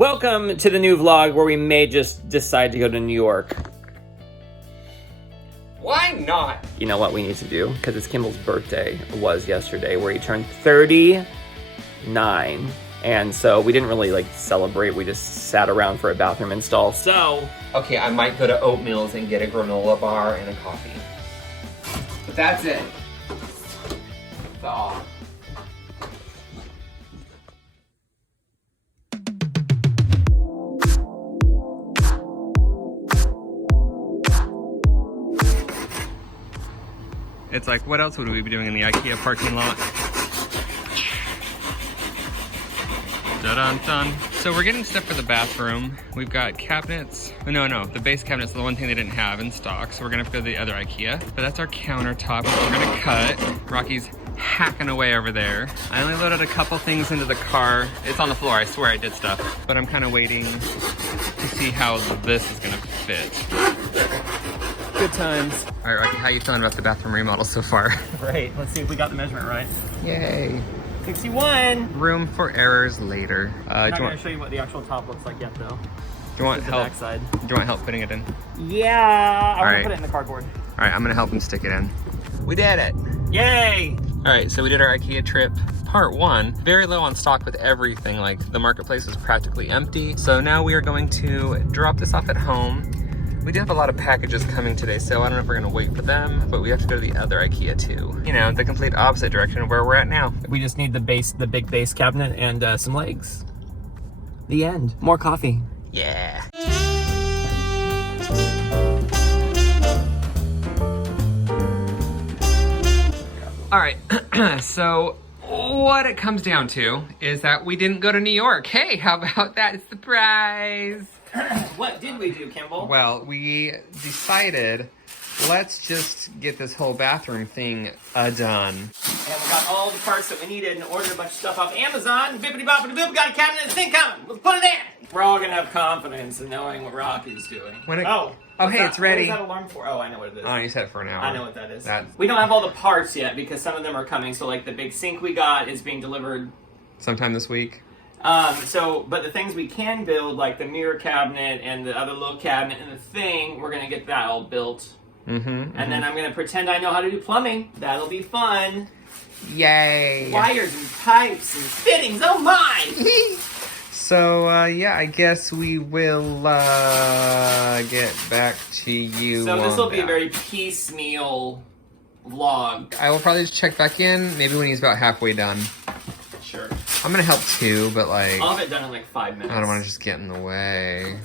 Welcome to the new vlog where we may just decide to go to New York. Why not? You know what we need to do? Because it's Kimball's birthday, was yesterday, where he turned 39. And so we didn't really celebrate, we just sat around for a bathroom install. So, Okay, I might go to Oatmeal's and get a granola bar and a coffee. But that's it. That's all. It's like, what else would we be doing in the IKEA parking lot? Dun-dun-dun. So we're getting stuff for the bathroom. We've got cabinets. No, the base cabinet's the one thing they didn't have in stock, so we're gonna have to go to the other IKEA. But that's our countertop, which we're gonna cut. Rocky's hacking away over there. I only loaded a couple things into the car. It's on the floor, I swear I did stuff. But I'm kind of waiting to see how this is gonna fit. Good times. All right, Rocky, how you feeling about the bathroom remodel so far? great. Let's see if we got the measurement right. Yay. 61. Room for errors later. I'm not going to show you what the actual top looks like yet, though. Do you want help? Backside. Do you want help putting it in? Yeah, I'm All going right. to put it in the cardboard. All right, I'm gonna help him stick it in. We did it. Yay! All right, so we did our IKEA trip. Part one, very low on stock with everything. Like the marketplace is practically empty. So now we are going to drop this off at home. We do have a lot of packages coming today, so I don't know if we're gonna wait for them, but we have to go to the other IKEA too. You know, the complete opposite direction of where we're at now. We just need the big base cabinet and some legs. The end. More coffee. Yeah. All right, so what it comes down to is that we didn't go to New York. Hey, how about that? Surprise! What did we do, Kimball? Well, we decided, let's just get this whole bathroom thing done. And we got all the parts that we needed and ordered a bunch of stuff off Amazon. Bippity boppity boop, got a cabinet and a thing coming. Let's put it in. We're all gonna have confidence in knowing what Rocky's doing. Oh, hey, it's ready. What is that alarm for? Oh, I know what it is. Oh, you set it for an hour. I know what that is. That- We don't have all the parts yet because some of them are coming. So like the big sink we got is being delivered. Sometime this week. But the things we can build, like the mirror cabinet and the other little cabinet and the thing, we're gonna get that all built. And then I'm gonna pretend I know how to do plumbing. That'll be fun. Yay! Wires and pipes and fittings. Oh my! So, yeah, I guess we will get back to you. So this on will be a that. very piecemeal vlog. I will probably just check back in, maybe when he's about halfway done. Sure. I'm gonna help too, but like, I'll have it done in like 5 minutes. I don't want to just get in the way.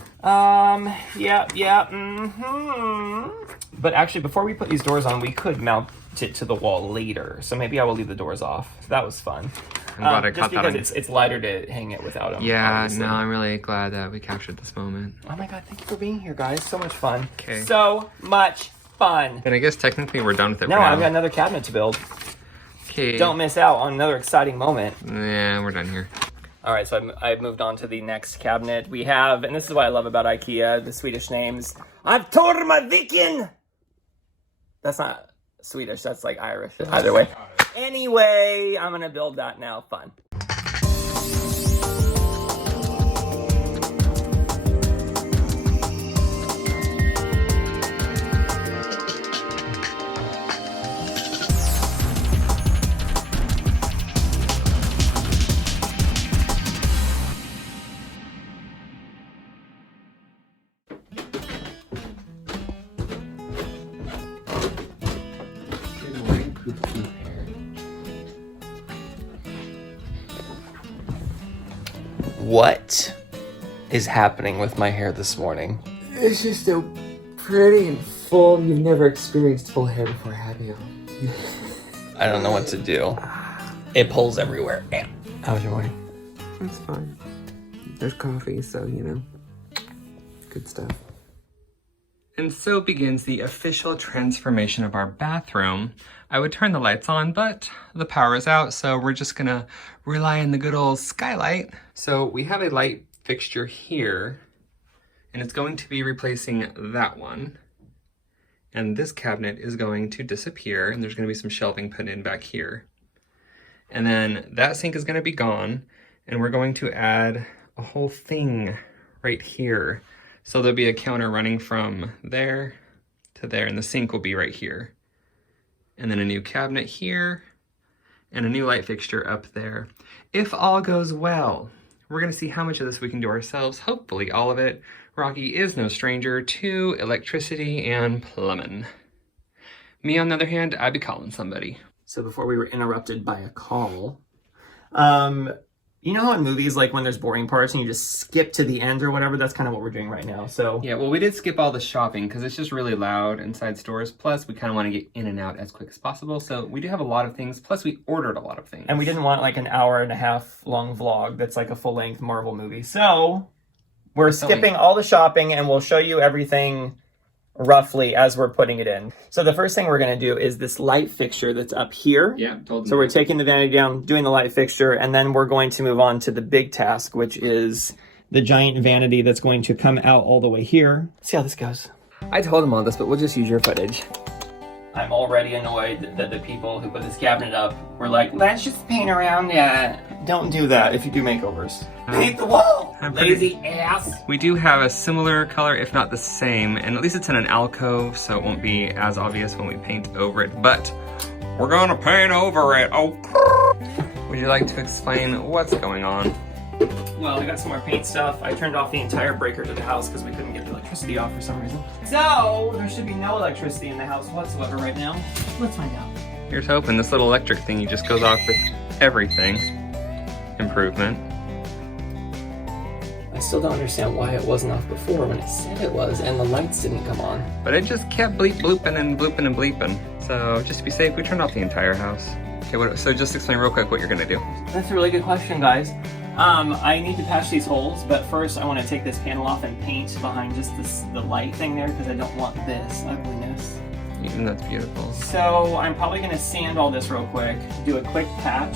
But actually, before we put these doors on, we could mount it to the wall later. So maybe I will leave the doors off. That was fun. I'm glad I just caught that because on. it's lighter to hang it without them. Yeah, obviously. no, I'm really glad that we captured this moment. Oh my god, thank you for being here, guys. So much fun. Okay. So much fun. And I guess technically we're done with it No, for now. I've got another cabinet to build. Okay. Don't miss out on another exciting moment. Yeah, we're done here. All right, so I've moved on to the next cabinet. We have, and this is what I love about IKEA, the Swedish names. I've Tormaviken! That's not Swedish, that's like Irish. Either way. Anyway, I'm gonna build that now. Fun. What is happening with my hair this morning? It's just so pretty and full. You've never experienced full hair before, have you? I don't know what to do. It pulls everywhere. Bam. How was your morning? That's fine. There's coffee, so, you know, good stuff. And so begins the official transformation of our bathroom. I would turn the lights on, but the power is out, so we're just gonna rely on the good old skylight. So we have a light fixture here, and it's going to be replacing that one. And this cabinet is going to disappear, and there's gonna be some shelving put in back here. And then that sink is gonna be gone, and we're going to add a whole thing right here. So there'll be a counter running from there to there, and the sink will be right here. And then a new cabinet here, and a new light fixture up there. If all goes well, we're gonna see how much of this we can do ourselves, hopefully all of it. Rocky is no stranger to electricity and plumbing. Me, on the other hand, I'd be calling somebody. So before we were interrupted by a call, you know how in movies, like when there's boring parts and you just skip to the end or whatever, that's kind of what we're doing right now. So Yeah, well, we did skip all the shopping because it's just really loud inside stores. Plus, we kind of want to get in and out as quick as possible. So we do have a lot of things. Plus, we ordered a lot of things. And we didn't want like an hour and a half long vlog that's like a full length Marvel movie. So we're skipping all the shopping and we'll show you everything roughly as we're putting it in. So the first thing we're going to do is this light fixture that's up here. Yeah, totally. So we're taking the vanity down, doing the light fixture, and then we're going to move on to the big task, which is the giant vanity that's going to come out all the way here. Let's see how this goes. I told him all this, but we'll just use your footage. I'm already annoyed that the people who put this cabinet up were like, let's just paint around it. Don't do that if you do makeovers. Paint the wall, lazy ass. We do have a similar color, if not the same, and at least it's in an alcove, so it won't be as obvious when we paint over it, but we're gonna paint over it. Oh, would you like to explain what's going on? Well, I got some more paint stuff. I turned off the entire breaker to the house because we couldn't get the electricity off for some reason. So, there should be no electricity in the house whatsoever right now. Let's find out. Here's hoping this little electric thingy just goes off with everything. Improvement. I still don't understand why it wasn't off before when it said it was and the lights didn't come on. But it just kept blooping and blooping and bleeping. So just to be safe, we turned off the entire house. Okay, so just explain real quick what you're gonna do. That's a really good question, guys. I need to patch these holes, but first I want to take this panel off and paint behind just the light thing there because I don't want this ugliness. Even that's beautiful. So I'm probably going to sand all this real quick, do a quick patch,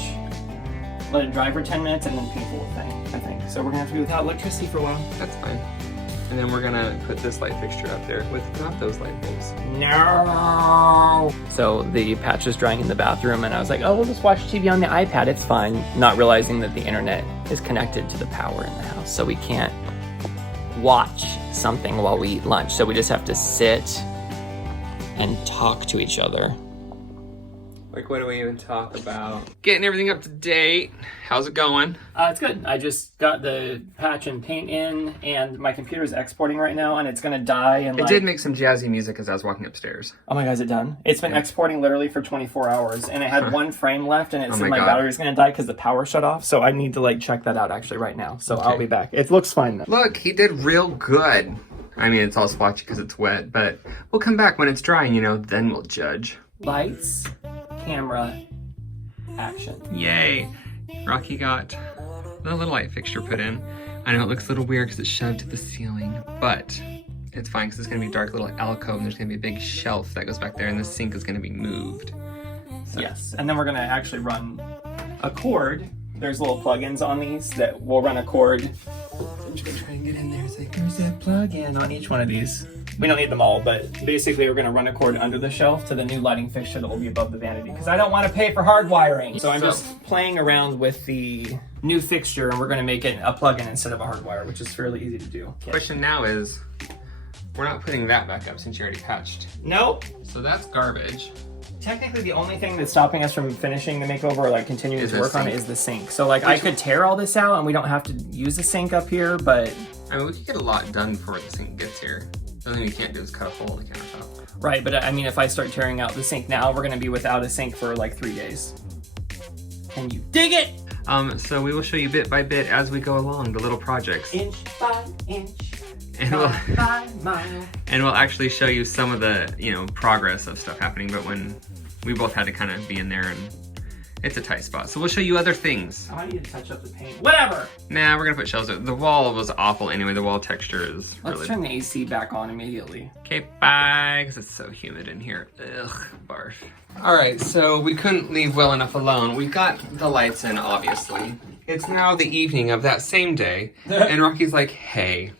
let it dry for 10 minutes, and then paint the whole thing, I think. So we're going to have to be without electricity for a while. That's fine. And then we're gonna put this light fixture up there with not those light bulbs. No! So the patch was drying in the bathroom and I was like, oh, we'll just watch TV on the iPad, it's fine. Not realizing that the internet is connected to the power in the house. So we can't watch something while we eat lunch. So we just have to sit and talk to each other. Like, what do we even talk about? Getting everything up to date. How's it going? It's good. I just got the patch and paint in, and my computer's exporting right now, and it's gonna die. And it did make some jazzy music as I was walking upstairs. Oh my god, is it done? It's been exporting literally for 24 hours, and it had one frame left, and it said my battery's gonna die because the power shut off. So I need to like check that out actually right now. So I'll be back. It looks fine though. Look, he did real good. I mean, it's all splotchy because it's wet, but we'll come back when it's dry, and then we'll judge. Lights, camera, action. Yay! Rocky got the little light fixture put in. I know it looks a little weird because it's shoved to the ceiling, but it's fine because it's going to be a dark little alcove and there's going to be a big shelf that goes back there and the sink is going to be moved. So. Yes, and then we're going to actually run a cord. There's little plugins on these that will run a cord. I'm just going to try and get in there. It's like, there's that plug-in on each one of these. We don't need them all, but basically we're going to run a cord under the shelf to the new lighting fixture that will be above the vanity because I don't want to pay for hard wiring. So I'm just playing around with the new fixture and we're going to make it a plug-in instead of a hard wire, which is fairly easy to do. Question now is, we're not putting that back up since you already patched. Nope. So that's garbage. Technically, the only thing that's stopping us from finishing the makeover or like continuing to work on it is the sink. So like I could tear all this out and we don't have to use the sink up here, but... I mean, we could get a lot done before the sink gets here. The only thing you can't do is cut a hole in the countertop. Right, but I mean, if I start tearing out the sink now, we're gonna be without a sink for like 3 days. Can you dig it? So we will show you bit by bit as we go along, the little projects. Inch by inch, and mile by mile. And we'll actually show you some of the, progress of stuff happening, but when we both had to kind of be in there and it's a tight spot. So we'll show you other things. Oh, I need to touch up the paint. Whatever! Nah, we're gonna put shelves. The wall was awful anyway. The wall texture is Let's turn the AC back on immediately. Okay, bye, because it's so humid in here. Ugh, barf. All right, so we couldn't leave well enough alone. We got the lights in, obviously. It's now the evening of that same day, and Rocky's like, hey,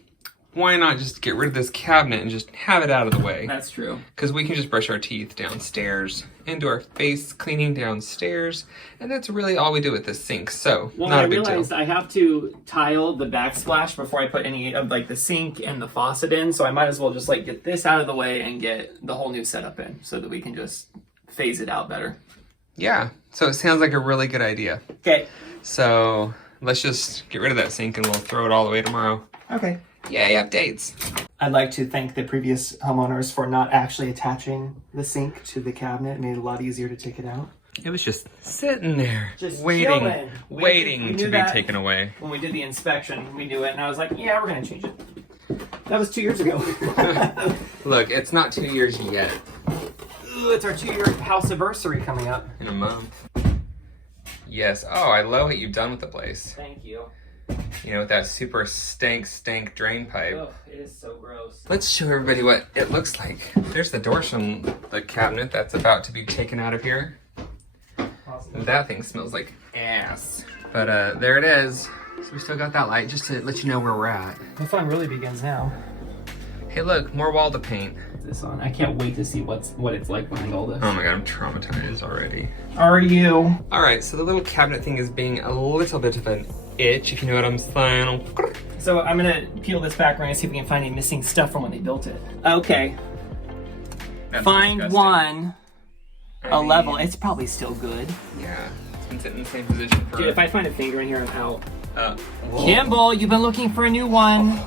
why not just get rid of this cabinet and just have it out of the way? That's true. Because we can just brush our teeth downstairs and do our face cleaning downstairs. And that's really all we do with this sink. So, Well, not I a big deal. realized I have to tile the backsplash before I put any of like the sink and the faucet in. So I might as well just like get this out of the way and get the whole new setup in so that we can just phase it out better. Yeah. So it sounds like a really good idea. Okay. So let's just get rid of that sink and we'll throw it all away tomorrow. Okay. Yay, updates. I'd like to thank the previous homeowners for not actually attaching the sink to the cabinet. It made it a lot easier to take it out. It was just sitting there, Just waiting chilling. We to knew be that. taken away. When we did the inspection, we knew it, and I was like, yeah, we're going to change it. That was 2 years ago. Look, it's not 2 years yet. Ooh, it's our 2-year house anniversary coming up. In a month. Yes. Oh, I love what you've done with the place. Thank you. You know, with that super stank drain pipe. Oh, it is so gross. Let's show everybody what it looks like. There's the doors from the cabinet that's about to be taken out of here. Awesome. That thing smells like ass. But there it is. So we still got that light just to let you know where we're at. The fun really begins now. Hey look, more wall to paint. This on. I can't wait to see what it's like behind all this. Oh my god, I'm traumatized already. Are you? Alright, so the little cabinet thing is being a little bit of an itch, if you know what I'm saying. So I'm gonna peel this back. We're gonna see if we can find any missing stuff from when they built it. Okay. That's Find disgusting. one. I A mean, level. It's probably still good. Yeah, it's been sitting in the same position for... Dude, if I find a finger in here, I'm out. whoa. Kimball, you've been looking for a new one.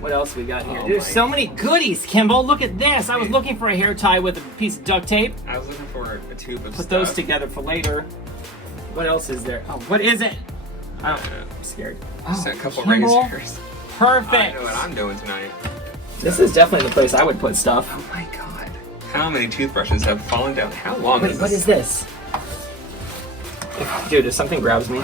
What else we got here? Oh There's my so many goodies, Kimball. Look at this. I was looking for a hair tie with a piece of duct tape. I was looking for a tube of Put those together for later. What else is there? Oh, what is it? I don't know. I'm scared. Just Oh, a couple Kimball. razors. Perfect. I know what I'm doing tonight. This is definitely the place I would put stuff. Oh my god. How many toothbrushes have fallen down? How long Wait, is what this? is this? Dude, if something grabs me.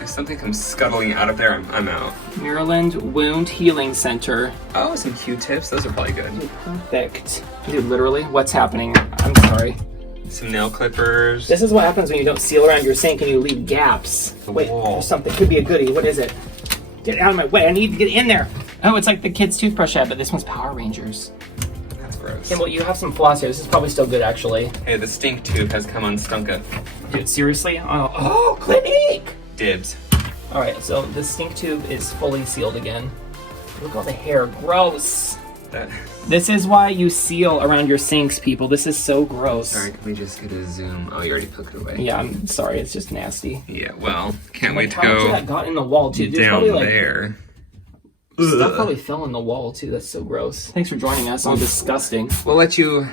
If something comes scuttling out of there, I'm out. Maryland Wound Healing Center. Oh, some Q-tips. Those are probably good. Perfect. Dude, literally, what's happening? I'm sorry. Some nail clippers. This is what happens when you don't seal around your sink and you leave gaps. Wait, Whoa. there's something. Could be a goodie. What is it? Get out of my way. I need to get in there. Oh, it's like the kid's toothbrush ad, but this one's Power Rangers. That's gross. Kimball, you have some floss here. This is probably still good, actually. Hey, the stink tube has come unstunka. Dude, seriously? Oh, Clinique! Dibs. All right, so the stink tube is fully sealed again. Look at all the hair. Gross. That. This is why you seal around your sinks, people. This is so gross. Sorry, can we just get a zoom? Oh, you already poked it away. Yeah, I'm sorry. It's just nasty. Yeah, well, can't wait to How much of go that got in the wall, too? There's down probably, like, there. stuff probably fell in the wall, too. That's so gross. Thanks for joining us on Disgusting. We'll let you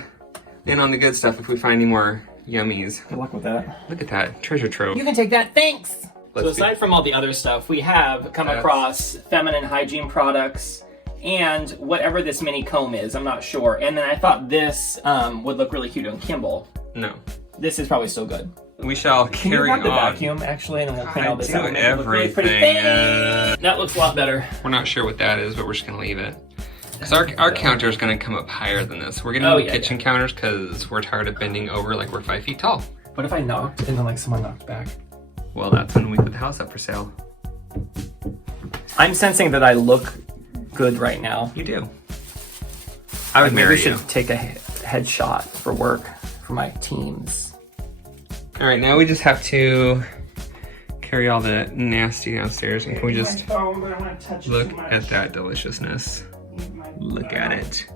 in on the good stuff if we find any more yummies. Good luck with that. Look at that treasure trove. You can take that. Thanks! So Let's see. aside from all the other stuff, we have come That's- across feminine hygiene products and whatever this mini comb is. I'm not sure. And then I thought this would look really cute on Kimball. No. This is probably still good. We shall Can you carry grab the on. vacuum, actually, and then we'll clean I all this do out and make it look really pretty. everything. That looks a lot better. We're not sure what that is, but we're just gonna leave it. Because our counter is gonna come up higher than this. We're gonna Oh, do yeah, kitchen counters because we're tired of bending over like we're 5 feet tall. What if I knocked and then like someone knocked back? Well, that's when we put the house up for sale. I'm sensing that I look good right now. You do. I would Maybe marry we should you. take a headshot for work for my teams. All right, now we just have to carry all the nasty downstairs, and can we just look at that deliciousness? Look at it.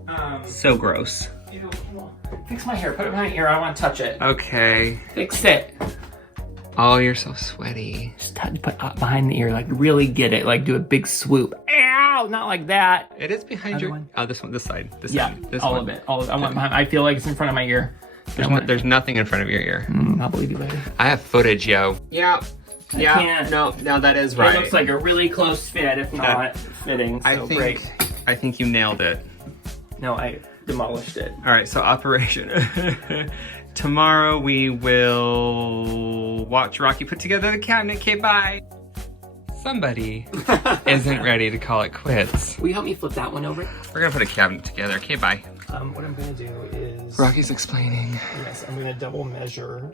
So gross. Ew, come on. Fix my hair. Put it behind here. I want to touch it. Okay. Fix it. Oh, you're so sweaty. Just put behind the ear. Like really get it. Like do a big swoop. Ow! Not like that. It is behind Other your. one? Oh, this one. This side. This Yeah, side. This all one. of it. All of it. I want behind. I feel like it's in front of my ear. There's nothing in front of your ear. I'll believe you later. I have footage, yo. Yeah. Yeah. can't. No, that is right. It looks like a really close fit, if not fitting. So great. I think you nailed it. No, I demolished it. All right, so operation. Tomorrow we will watch Rocky put together the cabinet. Okay, bye. Somebody isn't ready to call it quits. Will you help me flip that one over? We're gonna put a cabinet together. Okay, bye. What I'm gonna do is Rocky's explaining. yes, I'm gonna double measure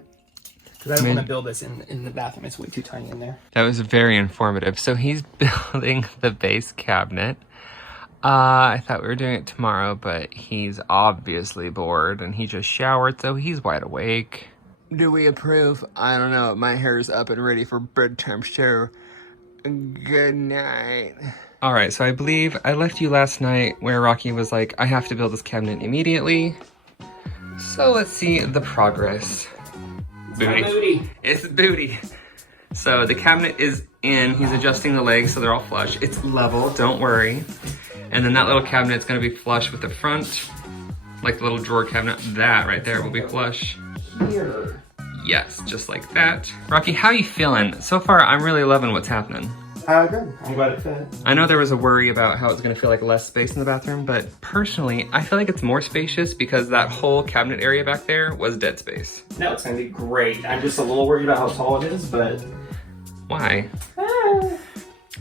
Because I don't want to build this in the bathroom. It's way too tiny in there. That was very informative. So he's building the base cabinet. I thought we were doing it tomorrow, but he's obviously bored and he just showered, so he's wide awake. Do we approve? I don't know. My hair's up and ready for bedtime, so good night. All right, so I believe I left you last night where Rocky was like, I have to build this cabinet immediately. So let's see the progress. Booty. It's booty. So the cabinet is in. He's adjusting the legs so they're all flush. It's level, don't worry. And then that little cabinet's gonna be flush with the front, like the little drawer cabinet. That right there will be flush. Here. Yes, just like that. Rocky, how you feeling? So far, I'm really loving what's happening. Good. I'm glad it fit. I know there was a worry about how it's gonna feel like less space in the bathroom, but personally, I feel like it's more spacious because that whole cabinet area back there was dead space. No, it's gonna be great. I'm just a little worried about how tall it is, but... Why?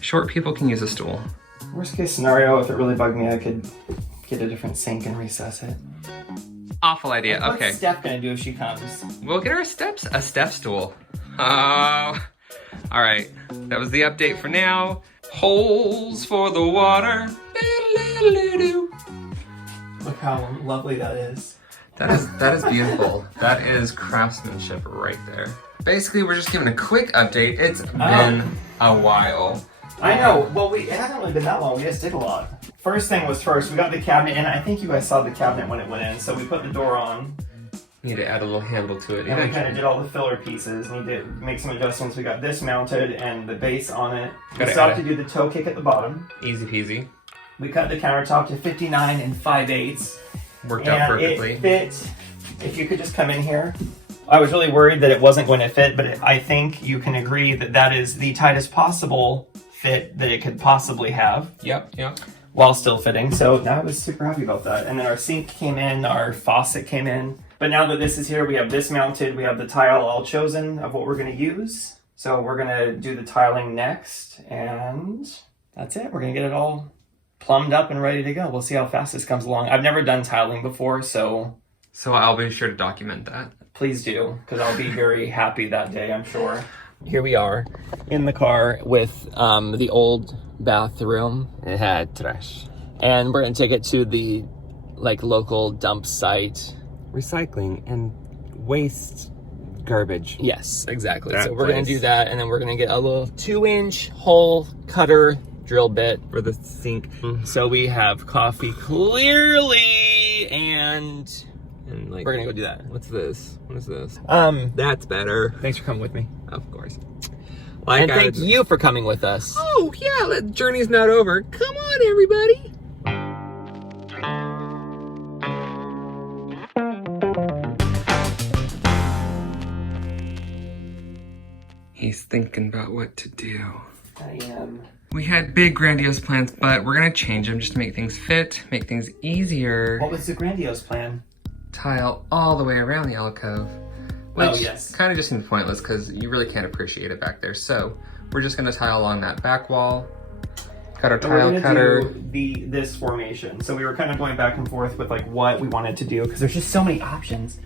Short people can use a stool. Worst case scenario, if it really bugged me, I could get a different sink and recess it. Awful idea, okay. What's Steph gonna do if she comes? We'll get her a step stool. Oh, all right. That was the update for now. Holes for the water. Look how lovely that is. That is beautiful. That is craftsmanship right there. Basically, we're just giving a quick update. It's been a while. I know. Well, it hasn't really been that long. We just did a lot. First thing was first, we got the cabinet in. I think you guys saw the cabinet when it went in. So we put the door on. Need to add a little handle to it. And we kind of did all the filler pieces. Need to make some adjustments. We got this mounted and the base on it. We still have to do the toe kick at the bottom. Easy peasy. We cut the countertop to 59 and 5/8. Worked out perfectly. It fit. If you could just come in here. I was really worried that it wasn't going to fit, but I think you can agree that that is the tightest possible fit that it could possibly have. Yep. While still fitting, so I was super happy about that. And then our sink came in, our faucet came in. But now that this is here, we have this mounted, we have the tile all chosen of what we're gonna use. So we're gonna do the tiling next, and that's it. We're gonna get it all plumbed up and ready to go. We'll see how fast this comes along. I've never done tiling before, so I'll be sure to document that. please do, because I'll be very happy that day, I'm sure. Here we are in the car with the old bathroom. It had trash. And we're gonna take it to the local dump site. Recycling and waste garbage. Yes, exactly. That So we're gonna place. do that, and then we're gonna get a little 2-inch hole cutter drill bit. For the sink. So we have coffee clearly, and we're gonna go do that. What's this? What is this? That's better. Thanks for coming with me. Of course. And thank you for coming with us. Oh, yeah, the journey's not over. Come on, everybody. He's thinking about what to do. I am. We had big grandiose plans, but we're gonna change them just to make things fit, make things easier. What was the grandiose plan? Tile all the way around the alcove. Which yes. kind of just seems pointless because you really can't appreciate it back there. So we're just gonna tile along that back wall, cut our tile cutter. Do this formation. So we were kind of going back and forth with what we wanted to do because there's just so many options.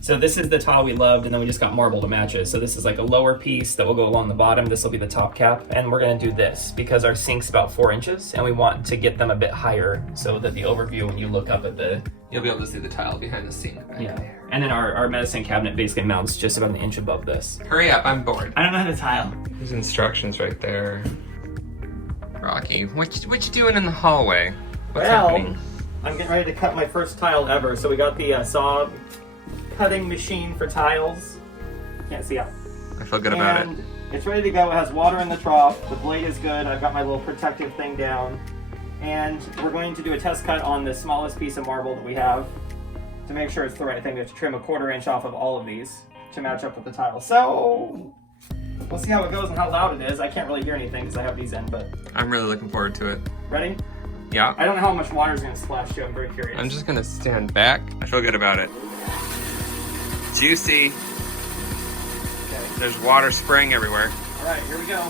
So this is the tile we loved, and then we just got marble to match it. So this is a lower piece that will go along the bottom. This will be the top cap, and we're gonna do this because our sink's about 4 inches, and we want to get them a bit higher so that the overview, when you look up at You'll be able to see the tile behind the sink back there. And then our medicine cabinet basically mounts just about 1 inch above this. Hurry up, I'm bored. I don't know how to tile. There's instructions right there. Rocky, what you doing in the hallway? What's happening? I'm getting ready to cut my first tile ever. So we got the saw cutting machine for tiles. Can't see out. I feel good about it. And it's ready to go. It has water in the trough. The blade is good. I've got my little protective thing down. And we're going to do a test cut on the smallest piece of marble that we have to make sure it's the right thing. We have to trim 1/4 inch off of all of these to match up with the tile. So we'll see how it goes and how loud it is. I can't really hear anything because I have these in, but I'm really looking forward to it. ready? Yeah. I don't know how much water is going to splash too. I'm very curious. I'm just gonna stand back. I feel good about it. Juicy. Okay. There's water spraying everywhere. All right, here we go.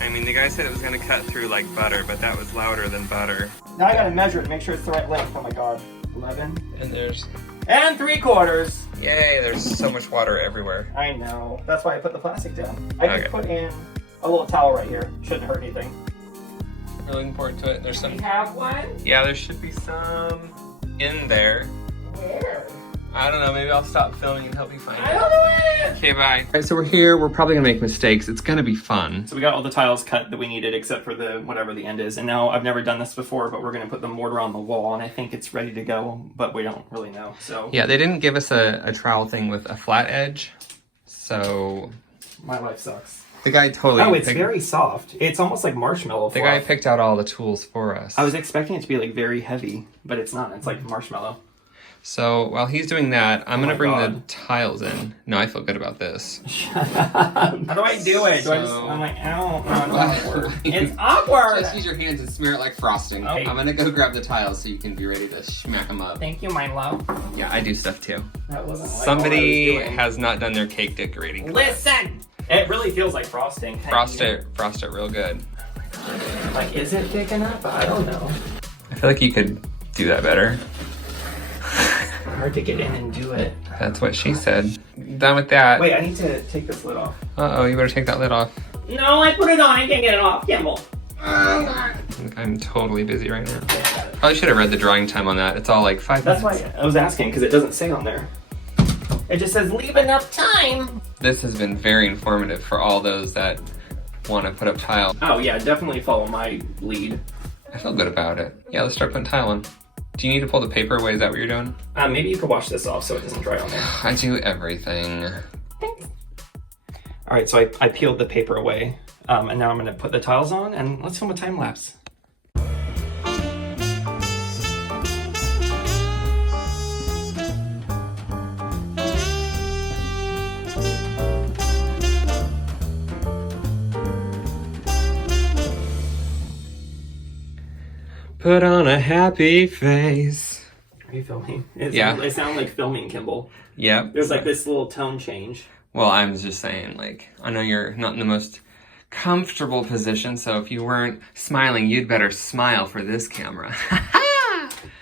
I mean, the guy said it was gonna cut through like butter, but that was louder than butter. Now I gotta measure it, make sure it's the right length. Oh my god. 11. And there's, And 3/4. yay, there's so much water everywhere. I know. That's why I put the plastic down. I Okay. can put in a little towel right here. Shouldn't hurt anything. Really important to it. There's some, We have one? yeah, there should be some in there. Where? I don't know, maybe I'll stop filming and help you find I it. don't know where it is. Okay, bye. All right, so we're here. We're probably gonna make mistakes. It's gonna be fun. So we got all the tiles cut that we needed except for the whatever the end is. And now I've never done this before, but we're going to put the mortar on the wall and I think it's ready to go, but we don't really know. So Yeah, they didn't give us a trowel thing with a flat edge. So my life sucks. the guy totally... Oh, it's very soft. It's almost like marshmallow The fluff. guy picked out all the tools for us. I was expecting it to be like very heavy, but it's not. It's like marshmallow. So while he's doing that, I'm Oh gonna my bring the God. tiles in. No, I feel good about this. How do I do it? Do I just, I'm like, ow, no, it's awkward. It's awkward. Just use your hands and smear it like frosting. Okay. I'm gonna go grab the tiles so you can be ready to smack them up. Thank you, my love. Yeah, I do stuff too. That wasn't like Somebody all I was doing. has not done their cake decorating. Listen! It really feels like frosting. Frost it real good. Like, is it thick enough? I don't know. I feel like you could do that better. Hard to get in and do it. That's what she said. Done with that. Wait, I need to take this lid off. Uh-oh, you better take that lid off. No, I put it on. I can't get it off. Kimball. I'm totally busy right now. Probably should have read the drawing time on that. It's all like 5 That's minutes. why I was asking, because it doesn't say on there. It just says, leave enough time. This has been very informative for all those that want to put up tile. Oh, yeah, definitely follow my lead. I feel good about it. Yeah, let's start putting tile on. Do you need to pull the paper away? Is that what you're doing? Maybe you could wash this off so it doesn't dry on there. I do everything. All right, so I peeled the paper away, and now I'm going to put the tiles on, and let's film a time lapse. Put on a happy face. Are you filming? Yeah. It sounds like filming, Kimball. Yep. There's like this little tone change. Well, I'm just saying, like, I know you're not in the most comfortable position, so if you weren't smiling, you'd better smile for this camera.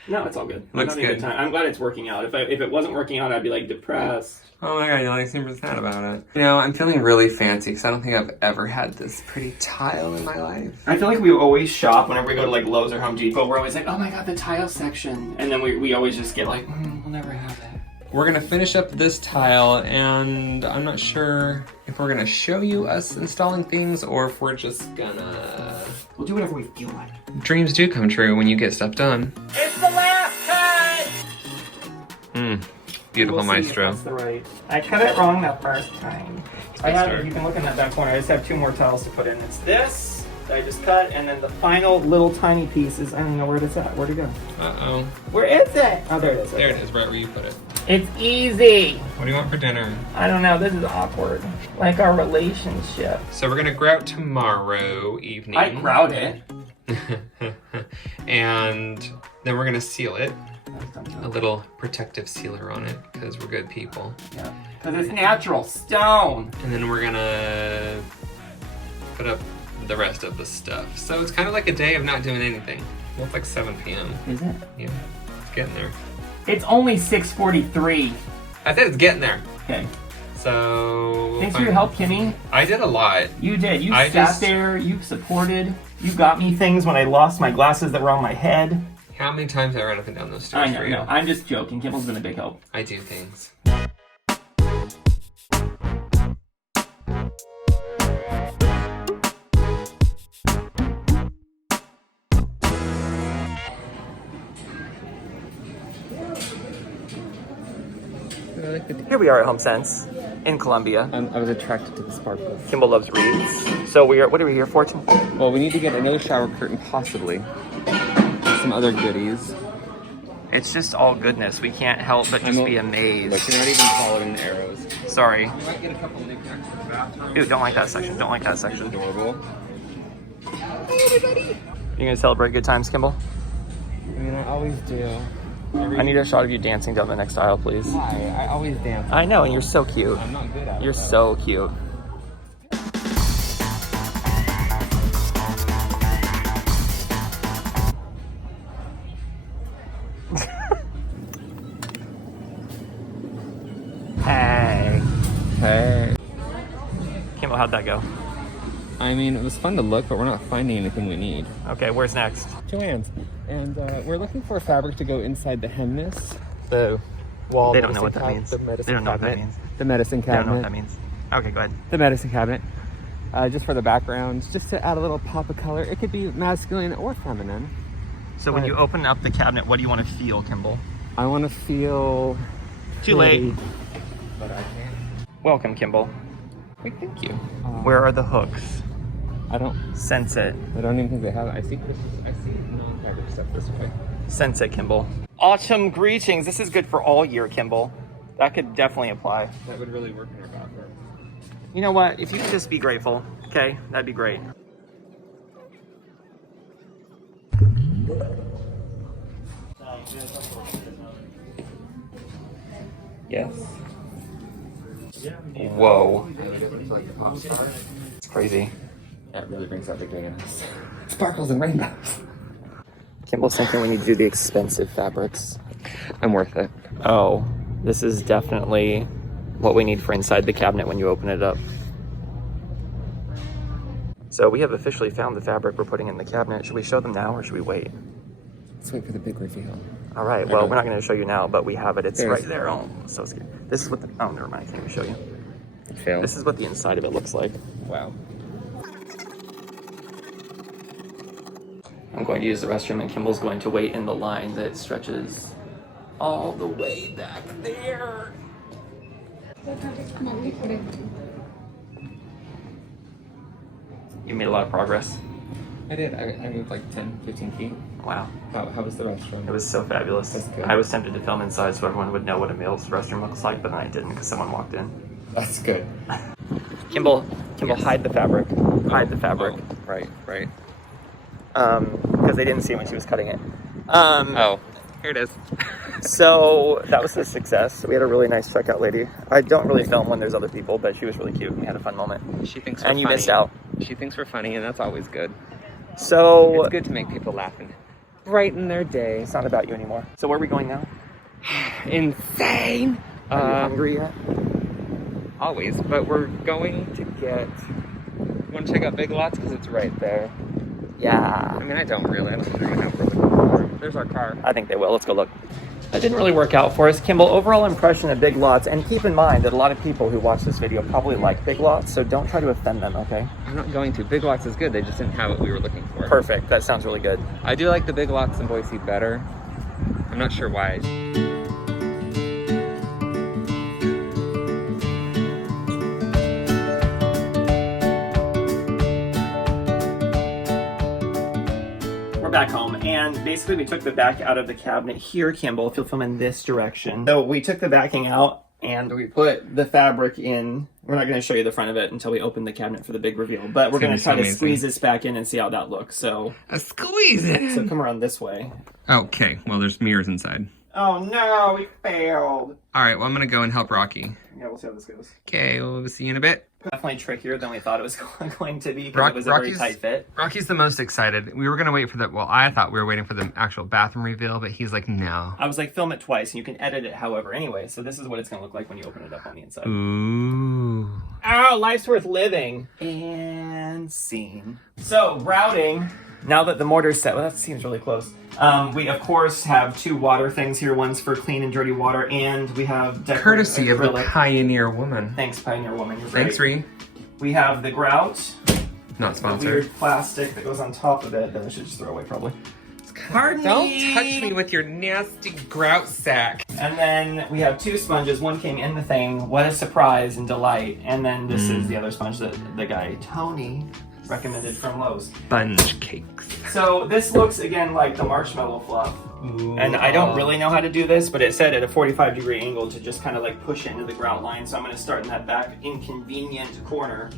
No, it's all good. Looks I'm having a good. time. I'm glad it's working out. If it wasn't working out, I'd be like depressed. Oh my god, you like super sad about it. You know, I'm feeling really fancy because I don't think I've ever had this pretty tile in my life. I feel like we always shop whenever we go to like Lowe's or Home Depot. We're always like, oh my god, the tile section. And then we always just get like, we'll never have it. We're gonna finish up this tile, and I'm not sure if we're gonna show you us installing things or if we're just gonna... We'll do whatever we feel like. Dreams do come true when you get stuff done. It's the last cut! Beautiful, We'll see if maestro. that's the right. I cut it wrong the first time. I have, start. you can look in that back corner. I just have 2 more tiles to put in. It's this that I just cut, and then the final little tiny piece is, I don't know where it's at. Where'd it go? Uh-oh. Where is it? Oh, there it is. There it is, right where you put it. It's easy. What do you want for dinner? I don't know. This is awkward. Like our relationship. So we're gonna grout tomorrow evening. I grout it. And then we're gonna seal it. A little protective sealer on it because we're good people. Yeah. Because it's natural stone. And then we're gonna put up the rest of the stuff. So it's kind of like a day of not doing anything. Well, it's like 7 p.m. Is it? Yeah, it's getting there. It's only 6:43. I said it's getting there. Okay. So... Thanks for your help, Kimmy. I did a lot. You did. You I sat just- there. You supported. You got me things when I lost my glasses that were on my head. How many times have I run up and down those stairs I know. for you? No, I'm just joking. Kimball's been a big help. I do things. Here we are at HomeSense in Columbia. I was attracted to the sparkles. Kimball loves wreaths. So what are we here for? Well, we need to get another shower curtain, possibly. Some other goodies. It's just all goodness. We can't help but just be amazed. Look, you're not even following the arrows. Sorry. You might get a couple knickknacks for the bathroom. Dude, don't like that section. Don't like that section. Adorable. You gonna celebrate good times, Kimball? I mean, I always do. I need a shot of you dancing down the next aisle, please. Why? I always dance. I know, and you're so cute. I'm not good at it. You're though. so cute. Well, how'd that go? I mean, it was fun to look, but we're not finding anything we need. Okay, where's next? Joann's. And we're looking for fabric to go inside the hemness. The wall. They don't know medicine what that cab- means. The They medicine don't know what that cabinet. means. The medicine They don't know cabinet. what that means. Okay, go ahead. The medicine cabinet. Just for the background, just to add a little pop of color. It could be masculine or feminine. So when you open up the cabinet, what do you want to feel, Kimball? I want to feel... Too late. But I can't. Welcome, Kimball. Wait, thank you. Where are the hooks? I don't Sense it. even think they have it. I see non-fabric stuff this way. Sense it, Kimball. Autumn greetings. This is good for all year, Kimball. That could definitely apply. That would really work in our bathroom. You know what? If you could just be grateful, okay? That'd be great. Yes. Whoa. It's crazy. Yeah, it really brings out the good in us. Sparkles and rainbows. Kimball's thinking we need to do the expensive fabrics. I'm worth it. Oh, this is definitely what we need for inside the cabinet when you open it up. So we have officially found the fabric we're putting in the cabinet. Should we show them now or should we wait? Let's wait for the big reveal. All right, well, we're not going to show you now, but we have it. It's There's- right there. Oh, I'm so scared. This is what the, oh, never mind. I can't even show you. It failed. This is what the inside of it looks like. Wow. I'm going to use the restroom and Kimball's going to wait in the line that stretches all the way back there. You made a lot of progress. I did. I moved like 10, 15 feet. Wow. How was the restroom? It was so fabulous. That's good. I was tempted to film inside so everyone would know what a male's restroom looks like, but then I didn't because someone walked in. That's good. Kimball, hide the fabric. Hide the fabric. Oh, right. Because they didn't see it when she was cutting it. Oh, here it is. So that was a success. We had a really nice checkout lady. I don't really film when there's other people, but she was really cute and we had a fun moment. She thinks we're And you funny. missed out. She thinks we're funny, and that's always good. So It's good to make people laugh and brighten their day. it's not about you anymore. So where are we going now? Insane. Are you hungry yet? Always, but we're going to get. Want to check out Big Lots because it's right there. Yeah. I mean, I don't really. I don't really know what we're looking for. There's our car. I think they will. Let's go look. That didn't really work out for us. Kimball, overall impression of Big Lots, and keep in mind that a lot of people who watch this video probably like Big Lots, so don't try to offend them, okay? I'm not going to. Big Lots is good. They just didn't have what we were looking for. Perfect. That sounds really good. I do like the Big Lots in Boise better. I'm not sure why. We're back home, and basically we took the back out of the cabinet here, Kimball, if you'll film in this direction. So we took the backing out, and we put the fabric in. We're not going to show you the front of it until we open the cabinet for the big reveal, but we're going to try to squeeze this back in and see how that looks. So Squeeze it! So come around this way. Okay, well, there's mirrors inside. Oh no, we failed. All right, well, I'm going to go and help Rocky. Yeah, we'll see how this goes. Okay, we'll see you in a bit. Definitely trickier than we thought it was going to be because it was a very tight fit. Rocky's the most excited. We were going to wait for the, well, I thought we were waiting for the actual bathroom reveal, but he's like, no. I was like, film it twice, and you can edit it however anyway. So this is what it's going to look like when you open it up on the inside. Ooh. Oh, life's worth living. And scene. So, routing. Now that the mortar's set, well, that seems really close. We, of course, have two water things here. One's for clean and dirty water, and we have Courtesy of the acrylic. Pioneer Woman. Thanks, Pioneer Woman. You're Thanks, great. Ree. We have the grout. Not The sponsored. weird plastic that goes on top of it that I should just throw away, probably. Pardon Don't me. touch me with your nasty grout sack. And then we have two sponges. One came in the thing. What a surprise and delight. And then this is the other sponge that the guy, Tony, recommended from Lowe's. Sponge cakes. So this looks, again, like the marshmallow fluff. Ooh. And I don't really know how to do this, but it said at a 45-degree angle to just kind of like push it into the grout line. So I'm going to start in that back inconvenient corner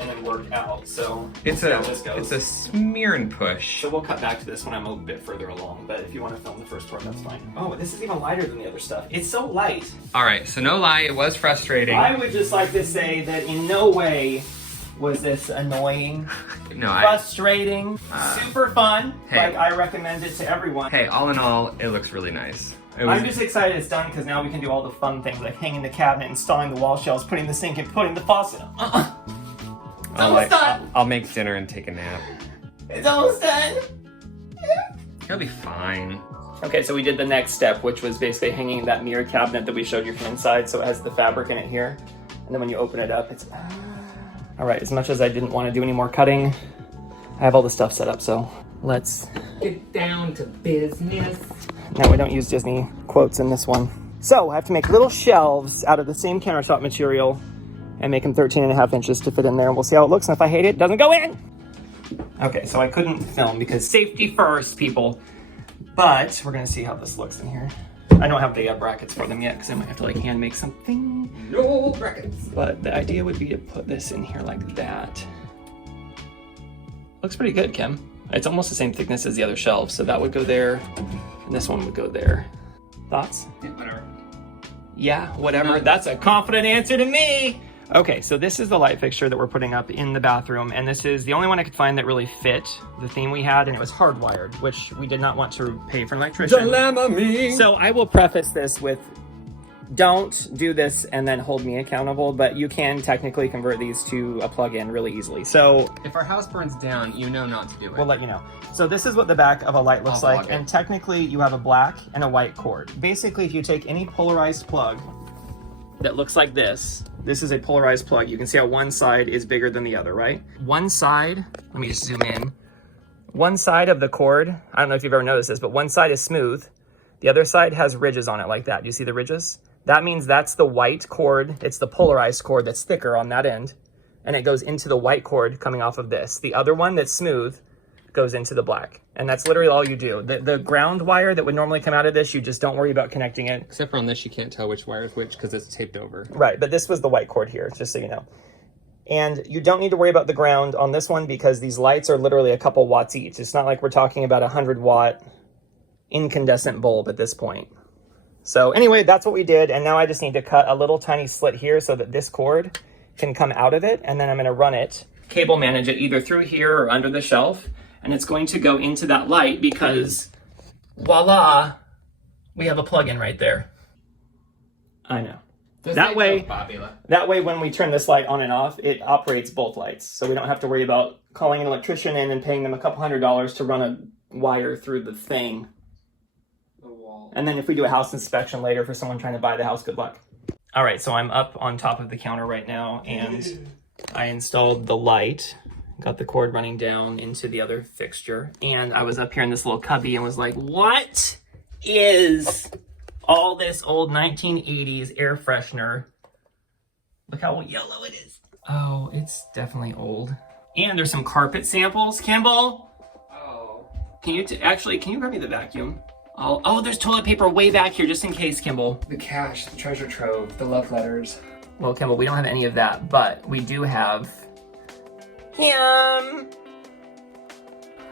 and then work out. So we'll see how this goes. It's a smear and push. So we'll cut back to this when I'm a bit further along, but if you want to film the first part, that's fine. Oh, this is even lighter than the other stuff. It's so light. All right, so no lie, it was frustrating. I would just like to say that in no way was this annoying, No, frustrating, super fun. Hey. Like, I recommend it to everyone. Hey, all in all, it looks really nice. I'm just excited it's done because now we can do all the fun things like hanging the cabinet, installing the wall shelves, putting the sink in, putting the faucet on. I'll make dinner and take a nap. It's almost done. It'll be fine. Okay, so we did the next step, which was basically hanging that mirror cabinet that we showed you from inside, so it has the fabric in it here. And then when you open it up, it's... All right, as much as I didn't want to do any more cutting, I have all the stuff set up, so let's... Get down to business. Now we don't use Disney quotes in this one. So I have to make little shelves out of the same countertop material and make them 13.5 inches to fit in there. And we'll see how it looks, and if I hate it, it doesn't go in. Okay, so I couldn't film because safety first, people. But we're gonna see how this looks in here. I don't have the brackets for them yet because I might have to like hand make something. No brackets. But the idea would be to put this in here like that. Looks pretty good, Kim. It's almost the same thickness as the other shelves, so that would go there, and this one would go there. Thoughts? Yeah, whatever. Yeah, whatever. That's a confident answer to me. Okay, so this is the light fixture that we're putting up in the bathroom, and this is the only one I could find that really fit the theme we had, and it was hardwired, which we did not want to pay for an electrician. Dilemma me. So I will preface this with, don't do this and then hold me accountable, but you can technically convert these to a plug-in really easily. So If our house burns down, you know not to do it. we'll let you know. So this is what the back of a light looks I'll like, vlog it. and technically you have a black and a white cord. Basically, if you take any polarized plug that looks like this is a polarized plug. You can see how one side is bigger than the other, right? One side, let me just zoom in. One side of the cord, I don't know if you've ever noticed this, but one side is smooth. The other side has ridges on it like that. Do you see the ridges? That means that's the white cord. It's the polarized cord that's thicker on that end, and it goes into the white cord coming off of this. The other one that's smooth goes into the black, and that's literally all you do. The ground wire that would normally come out of this, you just don't worry about connecting it. Except for on this, you can't tell which wire is which because it's taped over. Right, but this was the white cord here, just so you know. And you don't need to worry about the ground on this one because these lights are literally a couple watts each. It's not like we're talking about a 100-watt incandescent bulb at this point. So anyway, that's what we did, and now I just need to cut a little tiny slit here so that this cord can come out of it, and then I'm going to run it, cable manage it either through here or under the shelf, and it's going to go into that light because, voila, we have a plug-in right there. I know. That way, when we turn this light on and off, it operates both lights. So we don't have to worry about calling an electrician in and paying them a couple $100 to run a wire through the thing. The wall. And then if we do a house inspection later for someone trying to buy the house, good luck. All right, so I'm up on top of the counter right now, and I installed the light. Got the cord running down into the other fixture. And I was up here in this little cubby and was like, what is all this old 1980s air freshener? Look how yellow it is. Oh, it's definitely old. And there's some carpet samples. Kimball, Oh. can you grab me the vacuum? Oh, there's toilet paper way back here just in case, Kimball. The cash, the treasure trove, the love letters. Well, Kimball, we don't have any of that, but we do have him.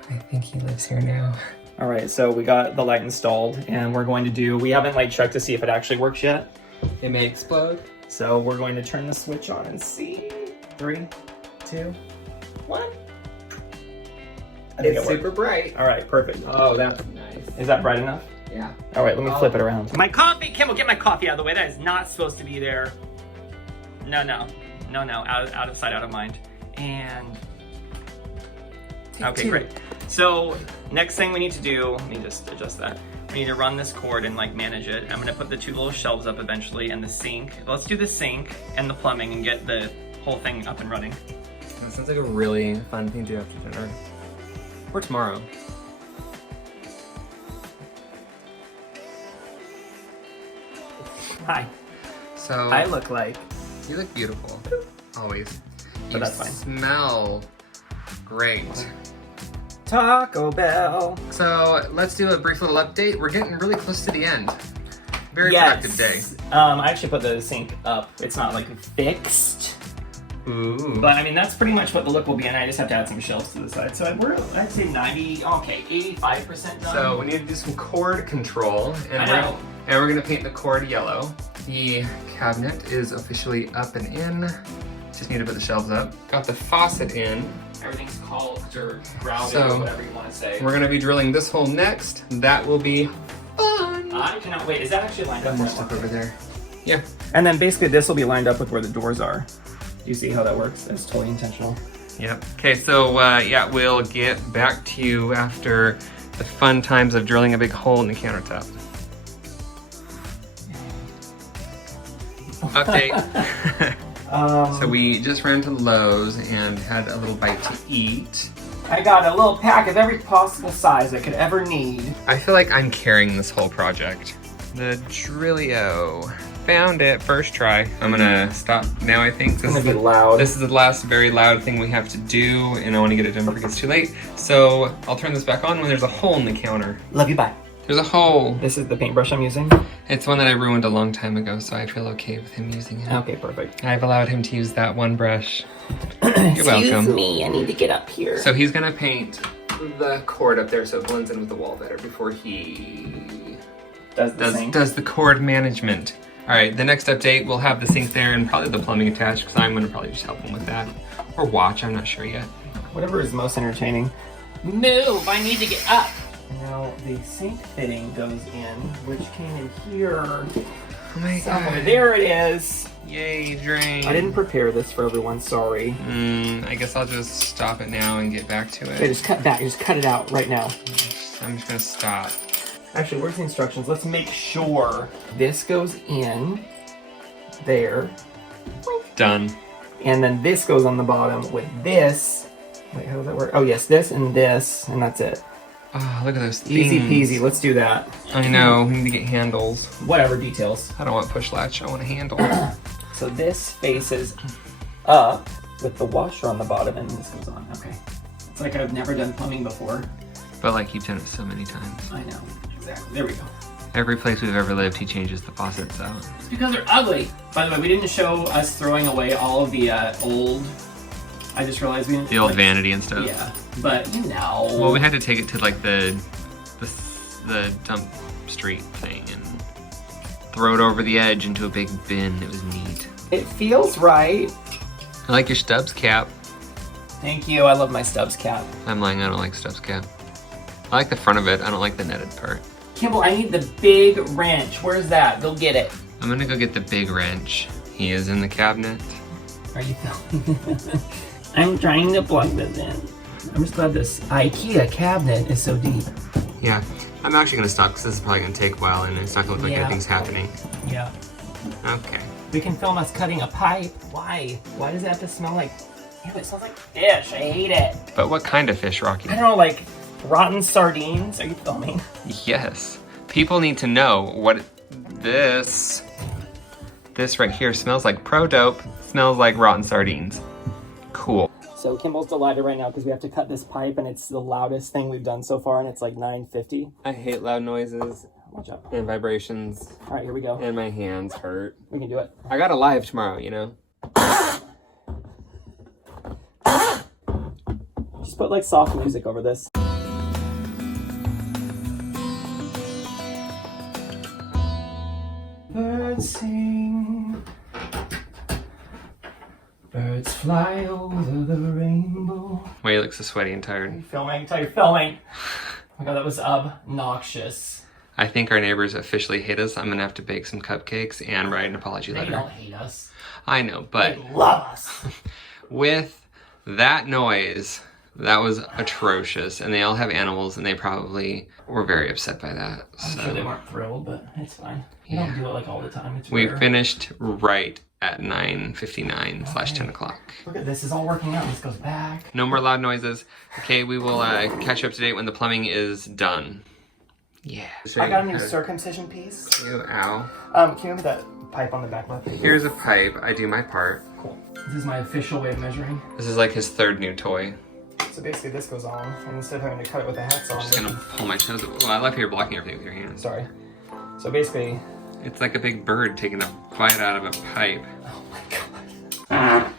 I think he lives here now. All right, so we got the light installed, and we're going to we haven't like checked to see if it actually works yet. It may explode. So we're going to turn the switch on and see. 3, 2, 1. I think It's it worked. super bright. All right, perfect. Oh, that's nice. Is that bright enough? Yeah. All right, let me flip it around. My coffee, Kimball, get my coffee out of the way. That is not supposed to be there. No, out of sight, out of mind. And okay, great. So next thing we need to do, let me just adjust that. We need to run this cord and like manage it. I'm gonna put the 2 little shelves up eventually and the sink. Let's do the sink and the plumbing and get the whole thing up and running. That sounds like a really fun thing to do after dinner. Or tomorrow. Hi, So I look like, you look beautiful, always. But that's fine. Smell great. Taco Bell. So let's do a brief little update. We're getting really close to the end. Very productive day. I actually put the sink up. It's not like fixed. Ooh. But I mean, that's pretty much what the look will be, and I just have to add some shelves to the side. So I'd say 85% done. So we need to do some cord control, I know. and we're gonna paint the cord yellow. The cabinet is officially up and in. Just need to put the shelves up. Got the faucet in. Everything's caulked or grouted So, or whatever you want to say. We're gonna be drilling this hole next. That will be fun. I cannot wait. Is that actually lined up? More where I stuff want over there. Yeah. it? And then basically this will be lined up with where the doors are. Do you see how that works? That's totally intentional. Yep. Okay, so yeah, we'll get back to you after the fun times of drilling a big hole in the countertop. Update. So we just ran to Lowe's and had a little bite to eat. I got a little pack of every possible size I could ever need. I feel like I'm carrying this whole project. The Drillio. Found it, first try. I'm gonna stop now, I think. It's gonna be loud. This is the last very loud thing we have to do, and I wanna get it done before it gets too late. So I'll turn this back on when there's a hole in the counter. Love you, bye. There's a hole. This is the paintbrush I'm using? It's one that I ruined a long time ago, so I feel okay with him using it. Okay, perfect. I've allowed him to use that one brush. You're Excuse welcome. me, I need to get up here. So he's gonna paint the cord up there so it blends in with the wall better before he does the cord management. All right, the next update, we'll have the sink there and probably the plumbing attached because I'm gonna probably just help him with that. Or watch, I'm not sure yet. Whatever is most entertaining. Move, I need to get up. Now, the sink fitting goes in, which came in here. Oh my God. There it is. Yay, drain. I didn't prepare this for everyone, sorry. I guess I'll just stop it now and get back to it. Okay, just cut back, just cut it out right now. I'm just gonna stop. Actually, where's the instructions? Let's make sure this goes in there. Done. And then this goes on the bottom with this. Wait, how does that work? Oh yes, this, and that's it. Oh, look at those things. Easy peasy, let's do that. I know, we need to get handles. Whatever, details. I don't want push latch, I want a handle. So this faces up with the washer on the bottom, and this goes on. Okay. It's like I've never done plumbing before. But like you've done it so many times. I know, exactly. There we go. Every place we've ever lived, he changes the faucets out. It's because they're ugly. By the way, we didn't show us throwing away all of the old. I just realized we didn't. The old vanity and stuff. Yeah, but you know. Well, we had to take it to like the dump street thing and throw it over the edge into a big bin. It was neat. It feels right. I like your Stubbs cap. Thank you. I love my Stubbs cap. I'm lying, I don't like Stubbs cap. I like the front of it. I don't like the netted part. Kimball, I need the big wrench. Where's that? Go get it. I'm gonna go get the big wrench. He is in the cabinet. Are you filming? I'm trying to plug this in. I'm just glad this IKEA cabinet is so deep. Yeah, I'm actually gonna stop because this is probably gonna take a while and it's not gonna look like anything's happening. Yeah. Okay. We can film us cutting a pipe. Why? Why does it have to smell like... Ew, it smells like fish. I hate it. But what kind of fish, Rocky? I don't know, like rotten sardines. Are you filming? Yes. People need to know what this right here smells like. Pro dope smells like rotten sardines. Cool. So Kimball's delighted right now because we have to cut this pipe and it's the loudest thing we've done so far and it's like 9:50. I hate loud noises Watch out. and vibrations. All right, here we go. And my hands hurt. We can do it. I got a live tomorrow, you know? Just put like soft music over this. Birds sing, birds fly over the rainbow. Why you look so sweaty and tired? You're filming, tell you filming. Oh my god, that was obnoxious. I think our neighbors officially hate us. I'm gonna have to bake some cupcakes and write an apology They letter. don't hate us. I know, but They love us. with that noise, that was atrocious. And they all have animals and they probably were very upset by that. I'm sure they weren't thrilled, but it's fine. You don't do it like all the time. It's We rare. finished right at 9:59/10 o'clock. Look at this, is all working out. This goes back. No more loud noises. Okay, we will catch you up to date when the plumbing is done. Yeah. I got a new circumcision piece. Ew, ow. Can you remember that pipe on the back left? Here's a pipe. I do my part. Cool. This is my official way of measuring. This is like his third new toy. So basically this goes on, and instead of having to cut it with a hacksaw, I'm just gonna pull my toes. Well, I love how you're blocking everything with your hands. sorry. So basically, It's like a big bird taking a bite out of a pipe. oh my god.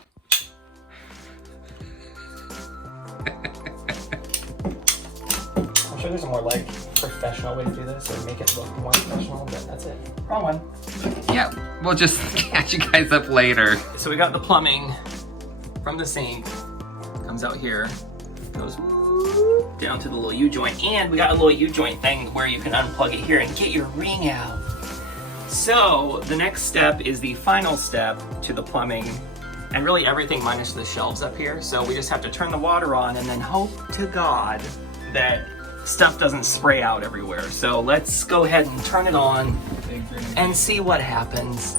I'm sure there's a more like professional way to do this, or make it look more professional, but that's it. Wrong one. Yeah, we'll just catch you guys up later. So we got the plumbing from the sink, comes out here, goes down to the little U-joint, and we got a little U-joint thing where you can unplug it here and get your ring out. So the next step is the final step to the plumbing, and really everything minus the shelves up here. So we just have to turn the water on and then hope to God that stuff doesn't spray out everywhere. So let's go ahead and turn it on and see what happens.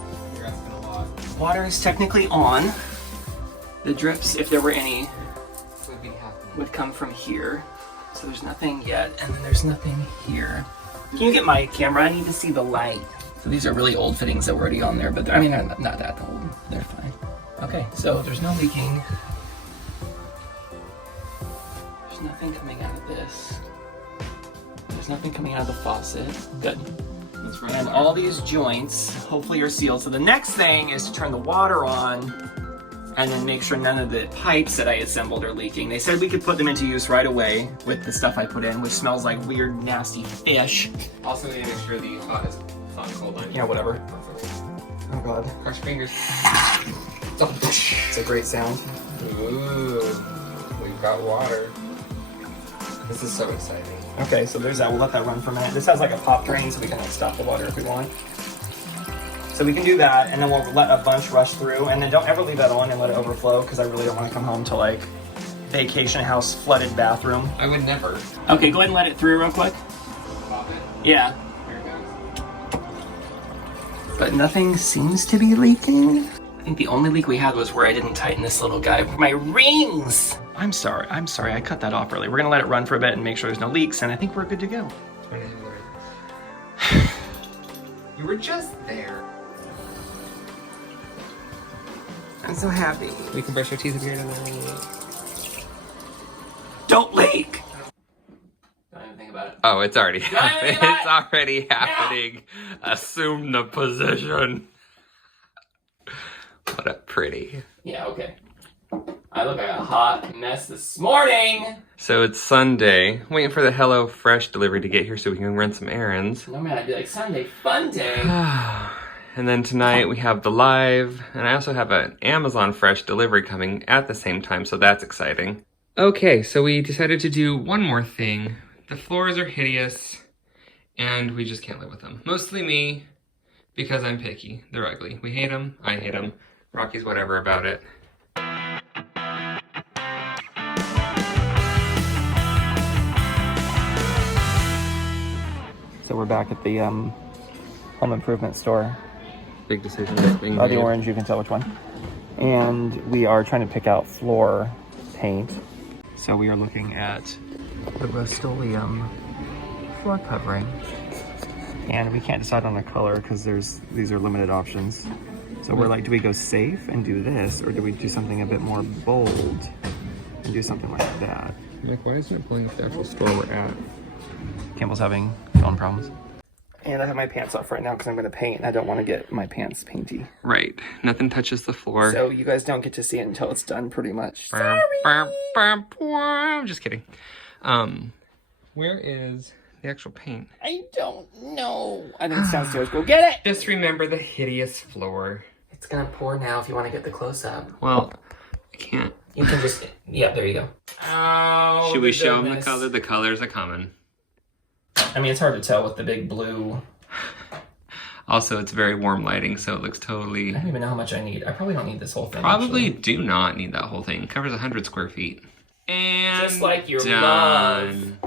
Water is technically on. The drips, if there were any, would come from here. So there's nothing yet, and then there's nothing here. Can you get my camera? I need to see the light. So these are really old fittings that were already on there, but I mean, not that old. They're fine. Okay, so there's no leaking. There's nothing coming out of this. There's nothing coming out of the faucet. Good. And all these joints hopefully are sealed. So the next thing is to turn the water on and then make sure none of the pipes that I assembled are leaking. They said we could put them into use right away with the stuff I put in, which smells like weird, nasty fish. Also, we need to make sure the hot is hot and cold line. Yeah, whatever. Oh God. Cross your fingers. It's a great sound. Ooh, we've got water. This is so exciting. Okay, so there's that. We'll let that run for a minute. This has like a pop drain, so we can like stop the water if we want. So we can do that, and then we'll let a bunch rush through, and then don't ever leave that on and let it overflow, because I really don't want to come home to like vacation house flooded bathroom. I would never. Okay, go ahead and let it through real quick. Pop it. Yeah. Here it goes. But nothing seems to be leaking. I think the only leak we had was where I didn't tighten this little guy. My rings! I'm sorry, I cut that off early. We're gonna let it run for a bit and make sure there's no leaks, and I think we're good to go. You were just there. I'm so happy. We can brush your teeth if you're in Don't leak! Don't even think about it. Oh, it's already happening. about it. It's already happening. Assume the position. What a pretty. Yeah, okay. I look like a hot mess this morning. So it's Sunday, waiting for the Hello Fresh delivery to get here so we can run some errands. No man, I'd be like, Sunday fun day. And then tonight we have the live, and I also have an Amazon Fresh delivery coming at the same time, so that's exciting. Okay, so we decided to do one more thing. The floors are hideous, and we just can't live with them. Mostly me, because I'm picky. They're ugly. We hate them. I hate them. Rocky's whatever about it. So we're back at the home improvement store. Big decision that's being By made. the orange, you can tell which one. And we are trying to pick out floor paint. So we are looking at the Rust-Oleum floor covering. And we can't decide on a color because these are limited options. So we're like, do we go safe and do this, or do we do something a bit more bold and do something like that? Mike, why isn't it pulling up the actual store we're at? Kimball's having phone problems. And I have my pants off right now because I'm going to paint, and I don't want to get my pants painty. Right. Nothing touches the floor. So you guys don't get to see it until it's done, pretty much. Sorry. I'm just kidding. Where is the actual paint? I don't know. I think it's downstairs. Go get it! Just remember the hideous floor. It's going to pour now if you want to get the close-up. Well, I can't. You can just... Yeah, there you go. Oh, Should we show them the color? The colors are coming. I mean, it's hard to tell with the big blue. Also, it's very warm lighting, so it looks totally... I don't even know how much I need. I probably don't need this whole thing. Probably actually. do not need that whole thing. It covers 100 square feet. And Just like your done.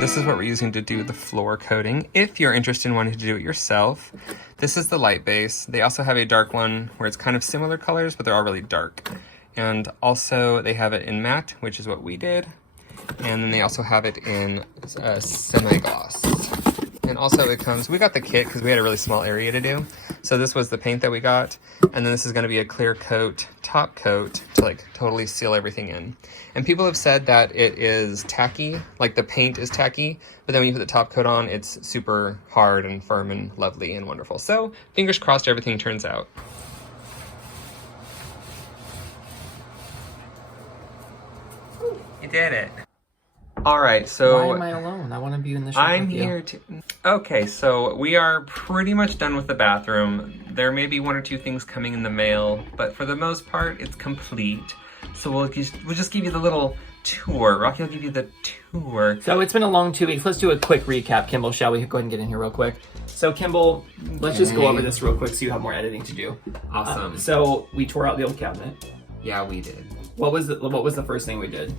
This is what we're using to do the floor coating. If you're interested in wanting to do it yourself, this is the light base. They also have a dark one where it's kind of similar colors, but they're all really dark. And also they have it in matte, which is what we did. And then they also have it in semi-gloss. And also it comes, we got the kit because we had a really small area to do. So this was the paint that we got. And then this is going to be a clear coat, top coat to like totally seal everything in. And people have said that it is tacky, like the paint is tacky, but then when you put the top coat on, it's super hard and firm and lovely and wonderful. So fingers crossed everything turns out. You did it. All right, so Why am I alone? I want to be in the shop I'm with you. here to... Okay, so we are pretty much done with the bathroom. There may be one or two things coming in the mail, but for the most part, it's complete. So we'll just give you the little tour. Rocky will give you the tour. So it's been a long 2 weeks. Let's do a quick recap, Kimball, shall we? Go ahead and get in here real quick. So Kimball, let's just go over this real quick so you have more editing to do. Awesome. So we tore out the old cabinet. Yeah, we did. What was the first thing we did?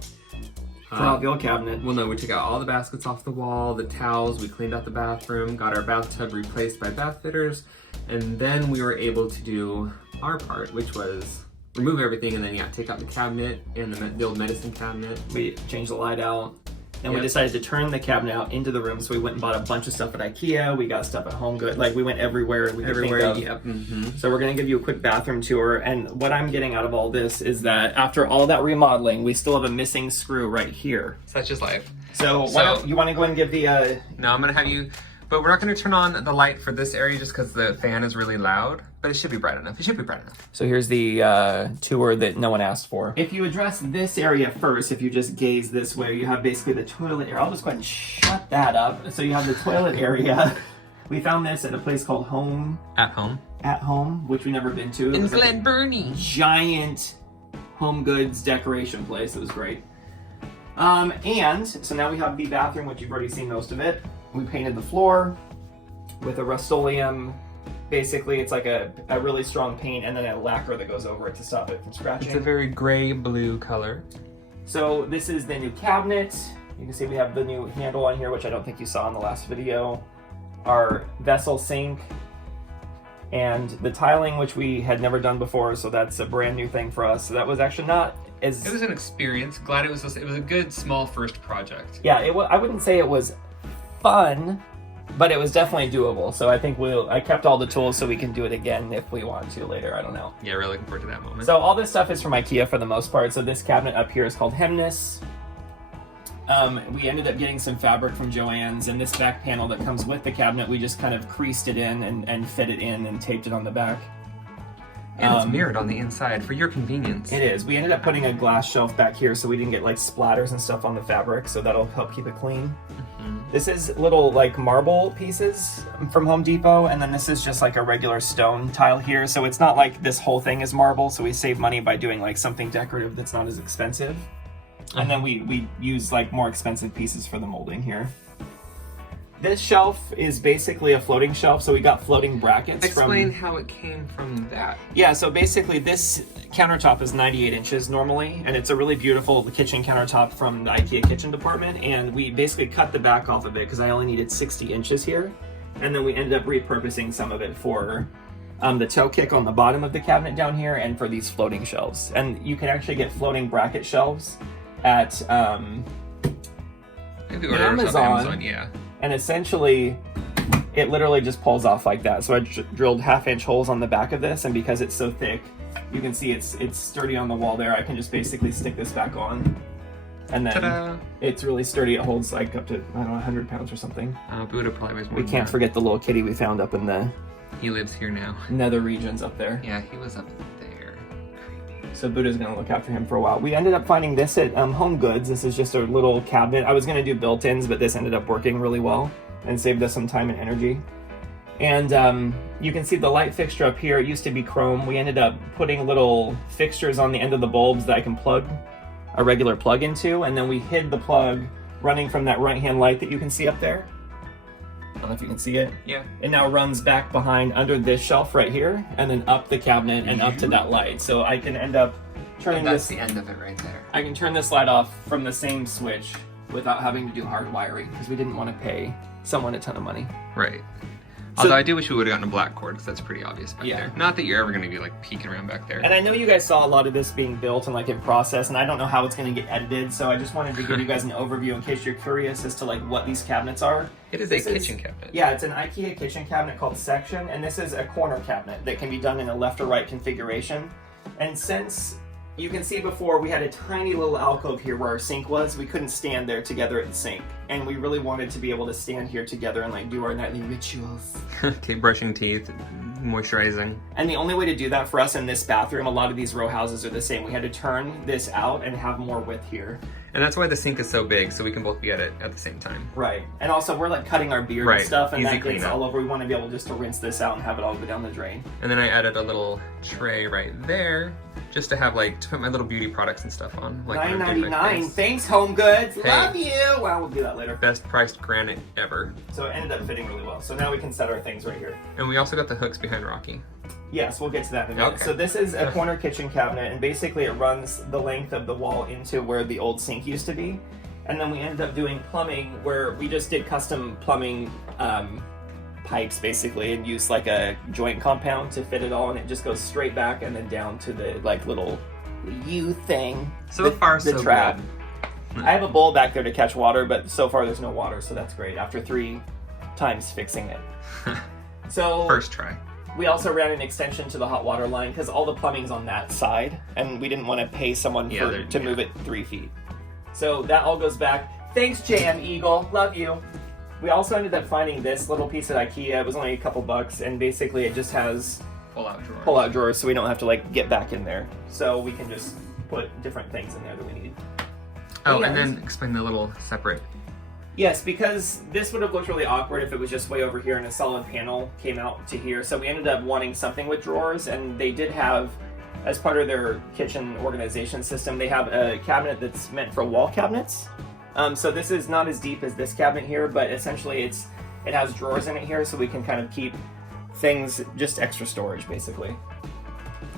Tore out the old cabinet. Well, no, we took out all the baskets off the wall, the towels, we cleaned out the bathroom, got our bathtub replaced by bath fitters, and then we were able to do our part, which was remove everything and then, yeah, take out the cabinet and the old medicine cabinet. We changed the light out. Then we Yep. decided to turn the cabinet out into the room, so we went and bought a bunch of stuff at IKEA. We got stuff at Home Goods. Like, we went everywhere we could think of. Yep. Mm-hmm. So we're going to give you a quick bathroom tour, and what I'm getting out of all this is that after all that remodeling, we still have a missing screw right here. Such is life. So why don't you want to go ahead and give the... No, I'm gonna have you, but we're not gonna turn on the light for this area just because the fan is really loud, but it should be bright enough. It should be bright enough. So here's the tour that no one asked for. If you address this area first, if you just gaze this way, you have basically the toilet area. I'll just go ahead and shut that up. So you have the toilet area. We found this at a place called At Home, which we've never been to. It in was like Glen Burnie. a giant Home Goods decoration place. It was great. And so now we have the bathroom, which you've already seen most of it. We painted the floor with a Rust-Oleum. Basically, it's like a really strong paint and then a lacquer that goes over it to stop it from scratching. It's a very gray-blue color. So this is the new cabinet. You can see we have the new handle on here, which I don't think you saw in the last video. Our vessel sink and the tiling, which we had never done before, so that's a brand new thing for us. So that was actually not as... It was an experience. Glad it was a good small first project. Yeah, I wouldn't say it was fun, but it was definitely doable. So I think I kept all the tools so we can do it again if we want to later. I don't know. Yeah, really looking forward to that moment. So all this stuff is from IKEA for the most part. So this cabinet up here is called Hemnes. We ended up getting some fabric from Joann's, and this back panel that comes with the cabinet, we just kind of creased it in and fit it in and taped it on the back. And it's mirrored on the inside for your convenience. It is. We ended up putting a glass shelf back here so we didn't get like splatters and stuff on the fabric, so that'll help keep it clean. This is little like marble pieces from Home Depot, and then this is just like a regular stone tile here. So it's not like this whole thing is marble, so we save money by doing like something decorative that's not as expensive. And then we use like more expensive pieces for the molding here. This shelf is basically a floating shelf, so we got floating brackets. Explain how it came from that. Yeah, so basically this countertop is 98 inches normally, and it's a really beautiful kitchen countertop from the IKEA kitchen department, and we basically cut the back off of it because I only needed 60 inches here, and then we ended up repurposing some of it for the toe kick on the bottom of the cabinet down here and for these floating shelves. And you can actually get floating bracket shelves at Maybe order Amazon, yeah. And essentially, it literally just pulls off like that. So I drilled 1/2-inch holes on the back of this, and because it's so thick, you can see it's sturdy on the wall there. I can just basically stick this back on, and then Ta-da! It's really sturdy. It holds like up to, I don't know, 100 pounds or something. Buddha probably weighs more We than can't that. forget the little kitty we found up in the He lives here now. nether regions up there. Yeah, he was up there. So Buddha's gonna look after him for a while. We ended up finding this at Home Goods. This is just a little cabinet. I was gonna do built-ins, but this ended up working really well and saved us some time and energy. And you can see the light fixture up here. It used to be chrome. We ended up putting little fixtures on the end of the bulbs that I can plug a regular plug into, and then we hid the plug running from that right-hand light that you can see up there. I don't know if you can see it. Yeah. It now runs back behind under this shelf right here, and then up the cabinet and up to that light. So I can end up turning That's this. the end of it right there. I can turn this light off from the same switch without having to do hard wiring because we didn't want to pay someone a ton of money. Right. Although I do wish we would have gotten a black cord because that's pretty obvious back Yeah. there. Not that you're ever going to be like peeking around back there. And I know you guys saw a lot of this being built and like in process, and I don't know how it's going to get edited, so I just wanted to give you guys an overview in case you're curious as to like what these cabinets are. It is This a kitchen cabinet. Yeah, it's an IKEA kitchen cabinet called Section, and this is a corner cabinet that can be done in a left or right configuration. And since you can see before, we had a tiny little alcove here where our sink was. We couldn't stand there together at the sink, and we really wanted to be able to stand here together and like do our nightly rituals. Okay, brushing teeth, moisturizing. And the only way to do that for us in this bathroom, a lot of these row houses are the same. We had to turn this out and have more width here. And that's why the sink is so big, so we can both be at it at the same time. Right. And also we're like cutting our beard and stuff, and that gets all over. We want to be able just to rinse this out and have it all go down the drain. And then I added a little tray right there, just to have like, to put my little beauty products and stuff on. Like $9.99. Thanks, Home Goods. Hey. Love you. Well, we'll do that later. Best priced granite ever. So it ended up fitting really well. So now we can set our things right here. And we also got the hooks behind Rocky. Yes, we'll get to that in a minute. Okay. So this is a corner kitchen cabinet, and basically it runs the length of the wall into where the old sink used to be. And then we ended up doing plumbing where we just did custom plumbing pipes basically, and used like a joint compound to fit it all, and it just goes straight back and then down to the like little U thing. So far, the so trap. good. I have a bowl back there to catch water, but so far there's no water, so that's great after 3 times fixing it. So first try. We also ran an extension to the hot water line because all the plumbing's on that side, and we didn't want to pay someone to move it 3 feet. So that all goes back. Thanks, J.M. Eagle. Love you. We also ended up finding this little piece at IKEA. It was only a couple bucks, and basically it just has pull-out drawers, so we don't have to like get back in there. So we can just put different things in there that we need. Oh, and then explain the little separate. Yes, because this would have looked really awkward if it was just way over here and a solid panel came out to here. So we ended up wanting something with drawers, and they did have, as part of their kitchen organization system, they have a cabinet that's meant for wall cabinets. So this is not as deep as this cabinet here, but essentially it has drawers in it here, so we can kind of keep things, just extra storage basically.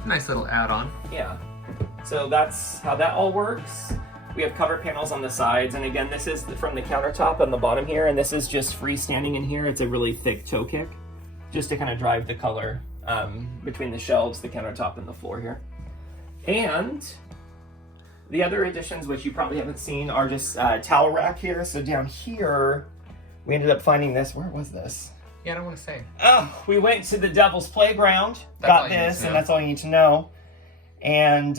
Nice little add-on. Yeah. So that's how that all works. We have cover panels on the sides, and again, this is from the countertop on the bottom here, and this is just freestanding in here. It's a really thick toe kick, just to kind of drive the color between the shelves, the countertop, and the floor here. And the other additions, which you probably haven't seen, are just towel rack here. So down here, we ended up finding this. Where was this? Yeah, I don't want to say. Oh, we went to the Devil's Playground, got this, and that's all you need to know. And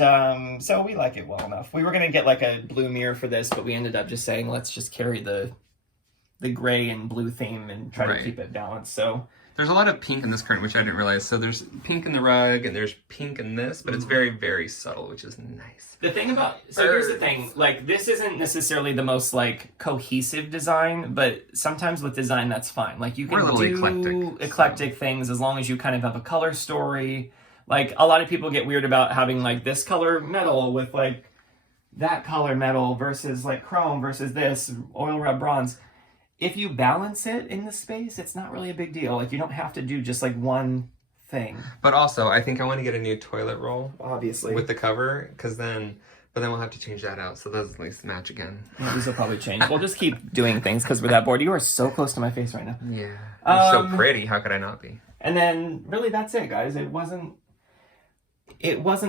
so we like it well enough. We were going to get like a blue mirror for this, but we ended up just saying, let's just carry the gray and blue theme and try to keep it balanced. So there's a lot of pink in this curtain, which I didn't realize. So there's pink in the rug, and there's pink in this, but it's very, very subtle, which is nice. The thing about, so here's the thing, like this isn't necessarily the most like cohesive design, but sometimes with design, that's fine. Like you can do eclectic things as long as you kind of have a color story. Like, a lot of people get weird about having, like, this color metal with, like, that color metal versus, like, chrome versus this, oil rub bronze. If you balance it in the space, it's not really a big deal. Like, you don't have to do just, like, one thing. But also, I think I want to get a new toilet roll. Obviously. With the cover, because then... But then we'll have to change that out, so those at least match again. Yeah, these will probably change. We'll just keep doing things because we're that bored. You are so close to my face right now. Yeah. You're so pretty. How could I not be? And then, really, that's it, guys. It wasn't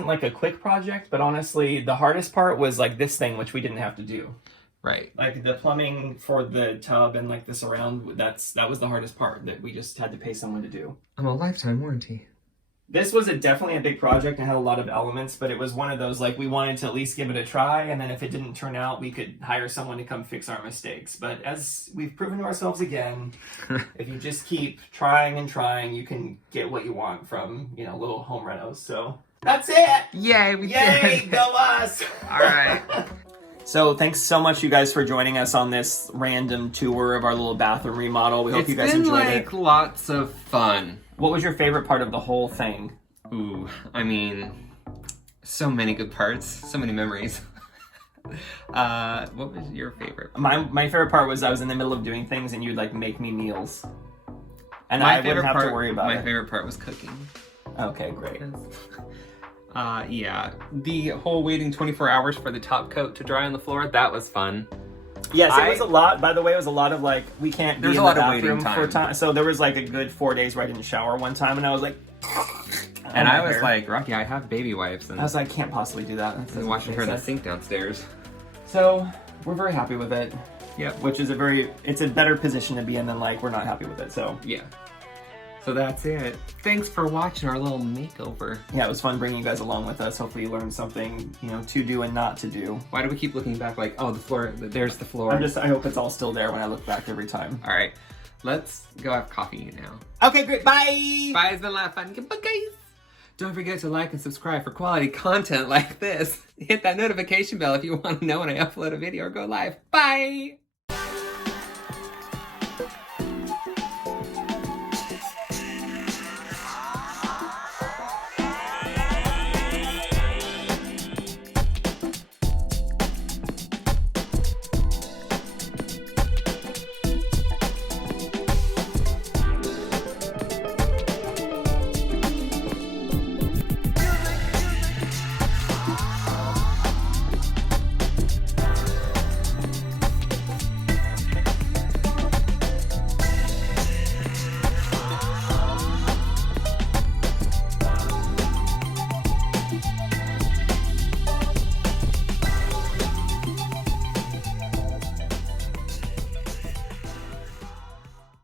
like a quick project, but honestly, the hardest part was like this thing, which we didn't have to do. Right. Like the plumbing for the tub and like the surround, that was the hardest part that we just had to pay someone to do. I'm a lifetime warranty. This was definitely a big project and had a lot of elements, but it was one of those, like, we wanted to at least give it a try, and then if it didn't turn out, we could hire someone to come fix our mistakes. But as we've proven to ourselves again, if you just keep trying and trying, you can get what you want from, little home renos. So that's it! Yay, we did! Yay, go us! All right. So thanks so much, you guys, for joining us on this random tour of our little bathroom remodel. We hope you guys enjoyed it. It's been, lots of fun. What was your favorite part of the whole thing? Ooh, I mean, so many good parts, so many memories. What was your favorite? My favorite part was I was in the middle of doing things and you'd like make me meals. And I wouldn't have to worry about it. My favorite part was cooking. Okay, great. Yeah, the whole waiting 24 hours for the top coat to dry on the floor, that was fun. Yes, it was a lot. By the way, it was a lot of like, we can't be in the bathroom for time. So there was like a good 4 days where I didn't shower one time, and I was like... And I was like, Rocky, I have baby wipes. And I was like, can't possibly do that. And watching her in the sink downstairs. So, we're very happy with it. Yeah. Which is it's a better position to be in than like, we're not happy with it, so. Yeah. So that's it. Thanks for watching our little makeover. Yeah, it was fun bringing you guys along with us. Hopefully you learned something, to do and not to do. Why do we keep looking back like, oh, the floor, there's the floor? I hope it's all still there when I look back every time. All right. let's go have coffee now. Okay, great. Bye. Bye, it's been a lot of fun. Goodbye, guys. Don't forget to like and subscribe for quality content like this. Hit that notification bell if you want to know when I upload a video or go live. Bye.